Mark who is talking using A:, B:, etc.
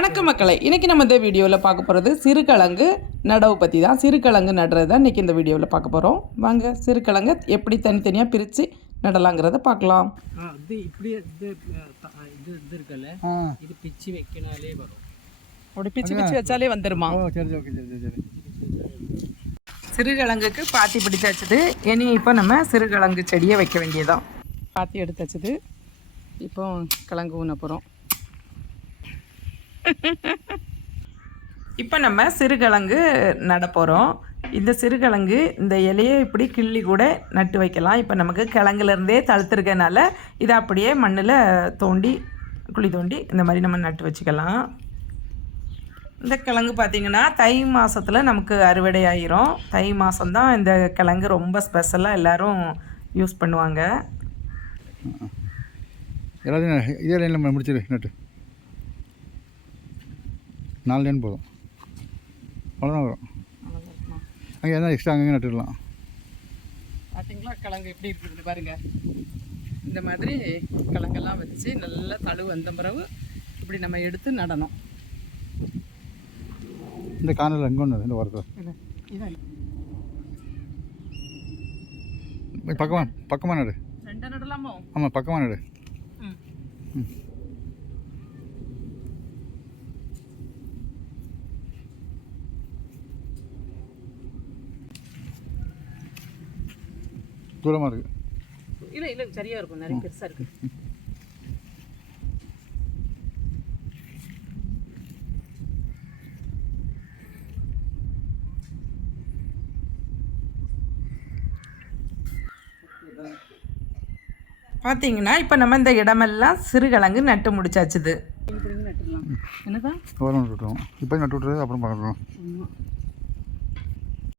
A: வணக்கம் மக்களை இன்றைக்கி நம்ம இந்த வீடியோவில் பார்க்க போகிறது சிறுகிழங்கு நடவு பற்றி தான். சிறுகிழங்கு நடுறது தான் இன்றைக்கி இந்த வீடியோவில் பார்க்க போகிறோம் வாங்க சிறுகிழங்கை எப்படி தனித்தனியாக பிரித்து நடலாங்கிறத பார்க்கலாம்.
B: இது இப்படியே இது இது இது இருக்குல்ல? இது பிச்சு வைக்கினாலே வரும்.
A: அப்படி பிச்சு பிச்சு வச்சாலே வந்துருமா?
C: ஓ சரி ஓகே சரி சரி சரி.
A: சிறுகிழங்குக்கு பாத்தி பிடிச்சாச்சுது இனி இப்போ நம்ம சிறுகிழங்கு செடியை வைக்க வேண்டியதான் பாத்தி எடுத்தாச்சுது இப்போ கிழங்கு ஊன போகிறோம் இப்போ நம்ம சிறுகிழங்கு நட போகிறோம் இந்த சிறுகிழங்கு இந்த இலையை இப்படி கிள்ளி கூட நட்டு வைக்கலாம். இப்போ நமக்கு கிழங்குலேருந்தே தழுத்துருக்கனால இதை அப்படியே மண்ணில் தோண்டி குழி தோண்டி இந்த மாதிரி நம்ம நட்டு வச்சுக்கலாம். இந்த கிழங்கு பார்த்திங்கன்னா தை மாதத்தில் நமக்கு அறுவடை ஆயிரும் தை மாதம்தான் இந்த கிழங்கு ரொம்ப ஸ்பெஷலாக எல்லோரும் யூஸ் பண்ணுவாங்க.
C: எல்லாத்தையும் இதே லைனில் முடிச்சிடு நட்டு. நாலு லைன் போதும். அவ்வளோதான் வரும். அங்கே என்ன எக்ஸ்ட்ரா அங்கங்கே நட்டுடலாம்.
A: பார்த்தீங்களா கிழங்கு எப்படி இருக்குது பாருங்க. இந்த மாதிரி கிழங்கெல்லாம் வச்சு நல்லா தழு வந்த பிறகு இப்படி நம்ம எடுத்து நடணும்.
C: இந்த கார்னரில் அங்கே ஒன்று இந்த வாரத்தில்
A: இதான்
C: பக்கமாக பக்கமாக நடு.
A: ரெண்டை நடலாமோ?
C: ஆமாம் பக்கமாக நடு.
A: ம்.
C: ம். தூரமாக இருக்குது
A: இல்லை இல்லை சரியாக இருக்கும். நிறைய பெருசாக இருக்குது பார்த்தீங்கன்னா இப்போ நம்ம இந்த இடமெல்லாம் சிறுகிழங்கு நட்டு முடிச்சாச்சுது. என்னதான்
C: ஓரம் நட்டு விட்டுருவோம் இப்போ நட்டு விட்டுறது அப்புறம் பார்க்கலாம்.